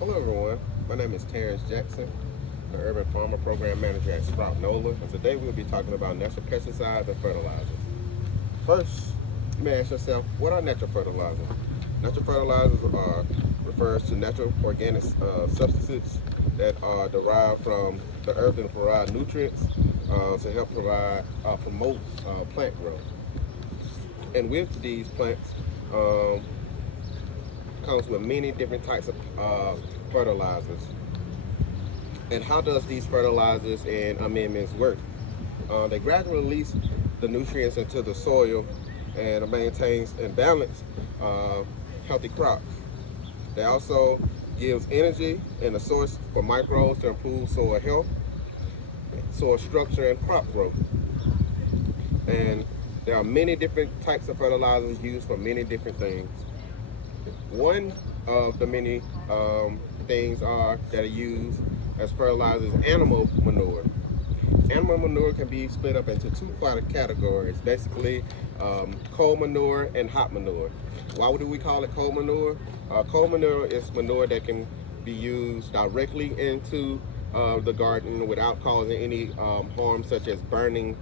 Hello everyone, my name is Terrence Jackson, the Urban Farmer Program Manager at Sprout NOLA, and today we'll be talking about natural pesticides and fertilizers. First, you may ask yourself, what are natural fertilizers? Natural fertilizers refers to natural organic substances that are derived from the earth and provide nutrients to help promote plant growth. And with these plants, um, comes with many different types of fertilizers. And how does these fertilizers and amendments work? They gradually release the nutrients into the soil and maintains and balance healthy crops. They also gives energy and a source for microbes to improve soil health, soil structure, and crop growth. And there are many different types of fertilizers used for many different things. One of the many things that are used as fertilizers is animal manure. Animal manure can be split up into two categories, basically cold manure and hot manure. Why do we call it cold manure? Cold manure is manure that can be used directly into the garden without causing any harm, such as burning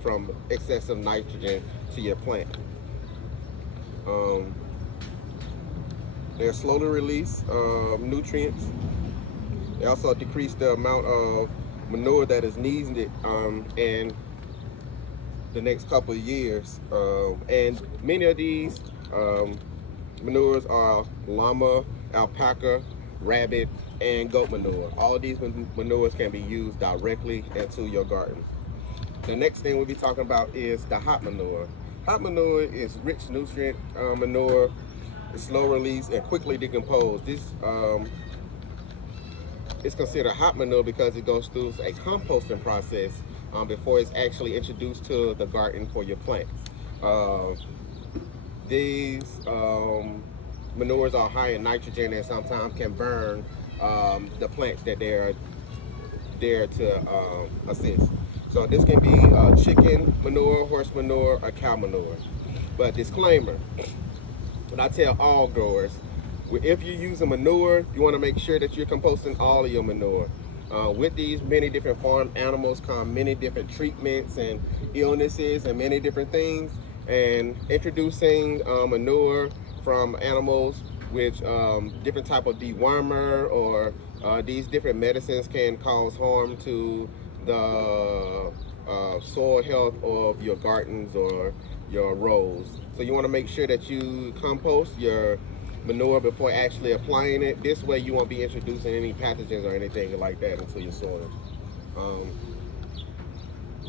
from excessive nitrogen to your plant. They slowly release nutrients. They also decrease the amount of manure that is needed in the next couple of years. And many of these manures are llama, alpaca, rabbit, and goat manure. All of these manures can be used directly into your garden. The next thing we'll be talking about is the hot manure. Hot manure is rich nutrient manure. It's slow release and quickly decompose. This is considered hot manure because it goes through a composting process before it's actually introduced to the garden for your plants. These manures are high in nitrogen and sometimes can burn the plants that they're there to assist. So this can be chicken manure, horse manure, or cow manure. But disclaimer, and I tell all growers, if you use a manure, you want to make sure that you're composting all of your manure. With these many different farm animals come many different treatments and illnesses and many different things. And introducing manure from animals with different type of dewormer or these different medicines can cause harm to the soil health of your gardens or your rows. So you want to make sure that you compost your manure before actually applying it. This way you won't be introducing any pathogens or anything like that into your soil.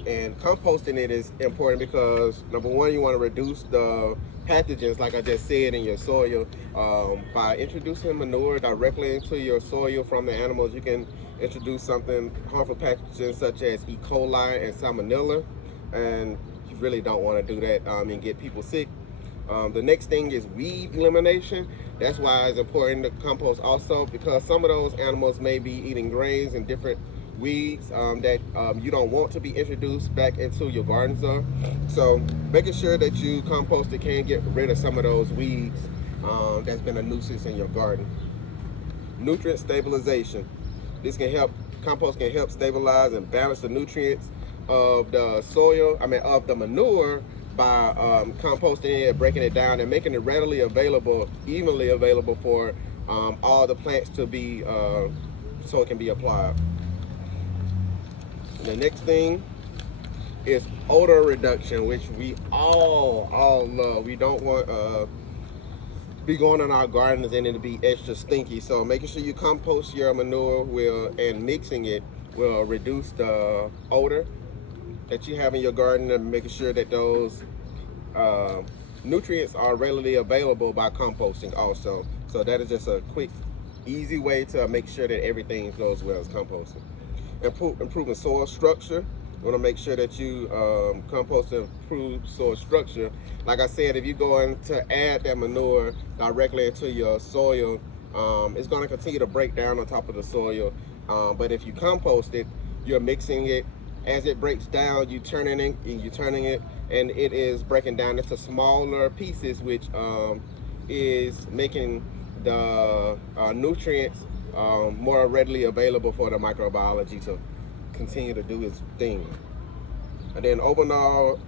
And composting it is important because number one, you want to reduce the pathogens, like I just said, in your soil. By introducing manure directly into your soil from the animals, you can introduce something harmful pathogens such as E. coli and salmonella, and you really don't want to do that and get people sick. The next thing is weed elimination. That's why it's important to compost also, because some of those animals may be eating grains and different weeds that you don't want to be introduced back into your gardens. So making sure that you compost it can get rid of some of those weeds that's been a nuisance in your garden. Nutrient stabilization. Compost can help stabilize and balance the nutrients of the soil, of the manure, by composting it, breaking it down, and making it readily available, evenly available for all the plants to be, so it can be applied. The next thing is odor reduction, which we all love. We don't want be going in our gardens and it'll be extra stinky. So making sure you compost your manure and mixing it will reduce the odor that you have in your garden, and making sure that those nutrients are readily available by composting also. So that is just a quick, easy way to make sure that everything goes well as composting. Improving soil structure. You want to make sure that you compost and improve soil structure. Like I said, if you're going to add that manure directly into your soil, it's going to continue to break down on top of the soil. But if you compost it, you're mixing it. As it breaks down, you're turning it, and it is breaking down into smaller pieces, which is making the nutrients more readily available for the microbiology to continue to do its thing. And then overall,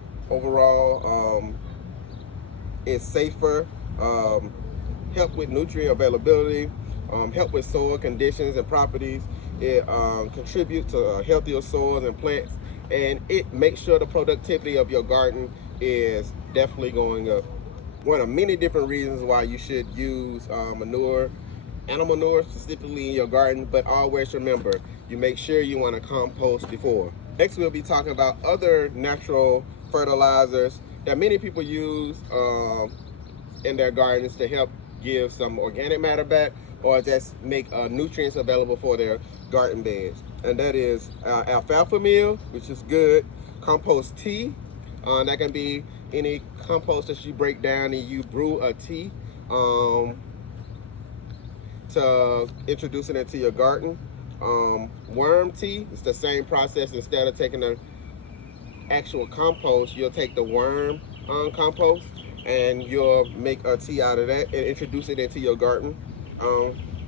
it's safer, help with nutrient availability, help with soil conditions and properties. It contributes to healthier soils and plants, and it makes sure the productivity of your garden is definitely going up. One of many different reasons why you should use manure, animal manure specifically in your garden, but always remember, you make sure you want to compost before. Next, we'll be talking about other natural fertilizers that many people use in their gardens to help give some organic matter back or just make nutrients available for their garden beds. And that is alfalfa meal, which is good, compost tea. That can be any compost that you break down and you brew a tea to introduce it into your garden. Worm tea, it's the same process. Instead of taking the actual compost, you'll take the worm compost and you'll make a tea out of that and introduce it into your garden.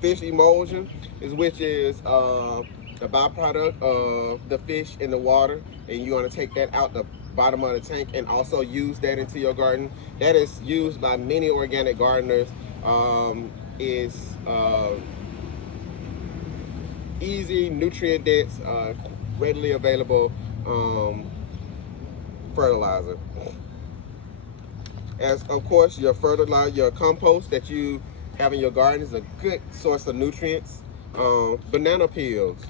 Fish emulsion, which is the byproduct of the fish in the water, and you want to take that out the bottom of the tank and also use that into your garden. That is used by many organic gardeners. Is easy, nutrient dense, readily available fertilizer. As of course, your fertilizer, your compost that you have in your garden is a good source of nutrients. Banana peels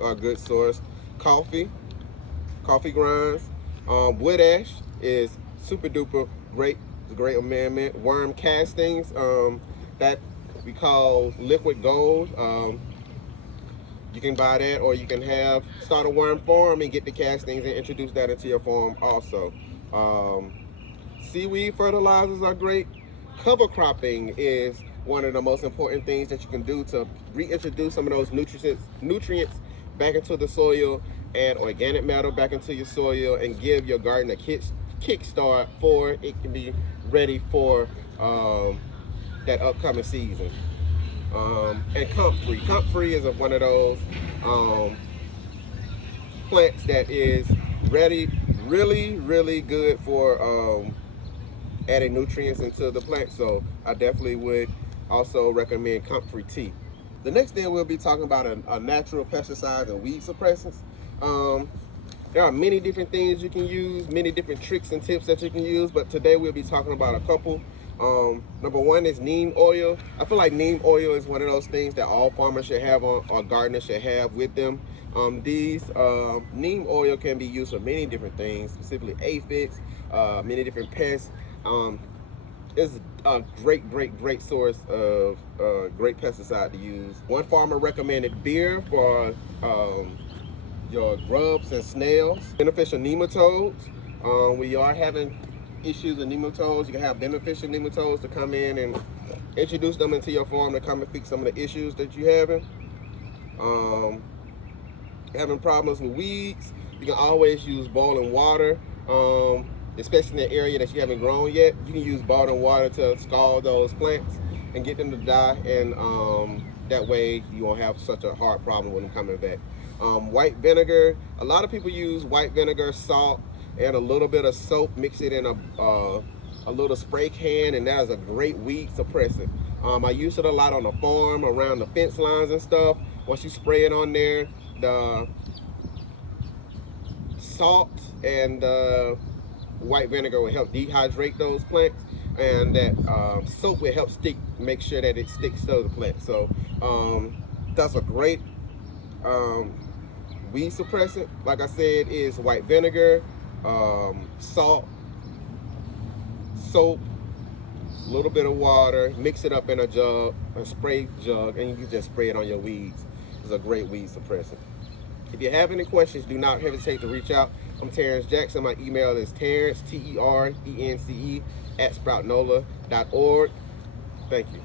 are a good source. Coffee grinds. Wood ash is super duper great. It's a great amendment. Worm castings, that we call liquid gold. You can buy that, or you can start a worm farm and get the castings and introduce that into your farm also. Seaweed fertilizers are great. Cover cropping is one of the most important things that you can do to reintroduce some of those nutrients back into the soil and organic matter back into your soil, and give your garden a kickstart for it can be ready for that upcoming season. And comfrey. Comfrey is one of those plants that is really good for adding nutrients into the plant. So I definitely would also recommend comfrey tea. The next thing we'll be talking about are natural pesticides and weed suppressants. There are many different things you can use, many different tricks and tips that you can use, but today we'll be talking about a couple. Number one is neem oil. I feel like neem oil is one of those things that all farmers should have or gardeners should have with them. These neem oil can be used for many different things, specifically aphids, many different pests. It's a great source of great pesticide to use. One farmer recommended beer for your grubs and snails. Beneficial nematodes. We are having issues with nematodes. You can have beneficial nematodes to come in and introduce them into your farm to come and fix some of the issues that you're having. Having problems with weeds, you can always use boiling water, especially in the area that you haven't grown yet. You can use boiling water to scald those plants and get them to die, and that way you won't have such a hard problem with them coming back. White vinegar, a lot of people use white vinegar, salt, and a little bit of soap, mix it in a little spray can, and that is a great weed suppressant. I use it a lot on the farm, around the fence lines and stuff. Once you spray it on there, the salt and white vinegar will help dehydrate those plants, and that soap will help make sure that it sticks to the plant. So that's a great weed suppressant. Like I said, is white vinegar, salt, soap, a little bit of water, mix it up in a jug, a spray jug, and you can just spray it on your weeds. It's a great weed suppressant. If you have any questions, do not hesitate to reach out. I'm Terrence Jackson. My email is Terrence, TERENCE, @sproutnola.org. Thank you.